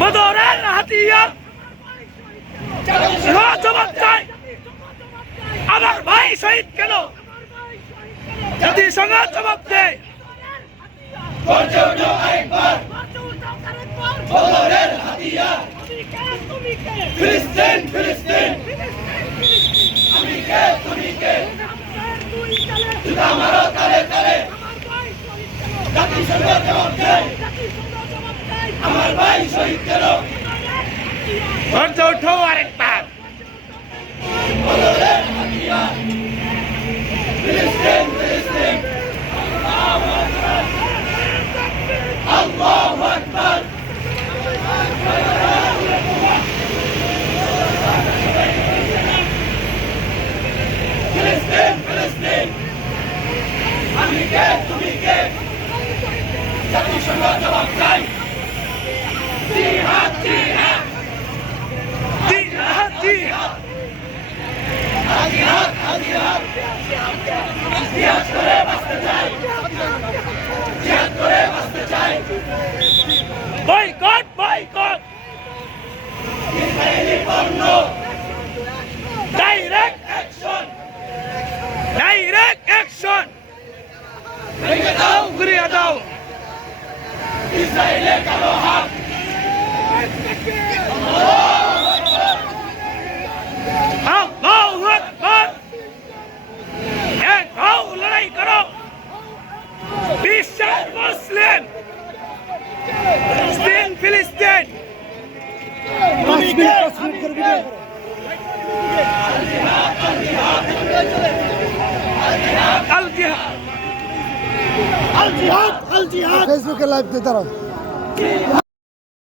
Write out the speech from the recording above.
বদরের হাতিয়ার জবাব চাই। আমার ভাই শহীদ কেন? জাতিসংঘ জবাব দেয়। বদরের হাতিয়ার ফিলিস্তিন ফিলিস্তিন আমি কে তুমি কে জুতা মারো তালে তালে জাতিসংঘ জবাব দেয়। আমার ভাই শহীদ কেন? গর্জে ওঠো আরেকবার। বদরের হাতিয়ার ফিলিস্তিন ফিলিস্তিন আল্লাহু আকবার। ফিলিস্তিন ফিলিস্তিন আমি কে তুমি কে জাতিসংঘ জবাব চাই। জিহাদ জিহাদ জিহাদ জিহাদ জিহাদ জিহাদ জিহাদ করে বাঁচতে চাই। জিহাদ করে বাঁচতে চাই। বয়কট বয়কট ইসরায়েলি পণ্য ডাইরেক্ট অ্যাকশন ডাইরেক্ট অ্যাকশন ভেঙে দাও ঘুরিয়ে দাও। ইসরায়েলের কালো হাত। আল্লাহু আকবার। এক হও, লড়াই করো। বিশ্বের মুসলিম ফিলিস্তিন ফিলিস্তিন আল জিহাদ ফেসবুকে লাইভ দিয়ে দাঁড়াও।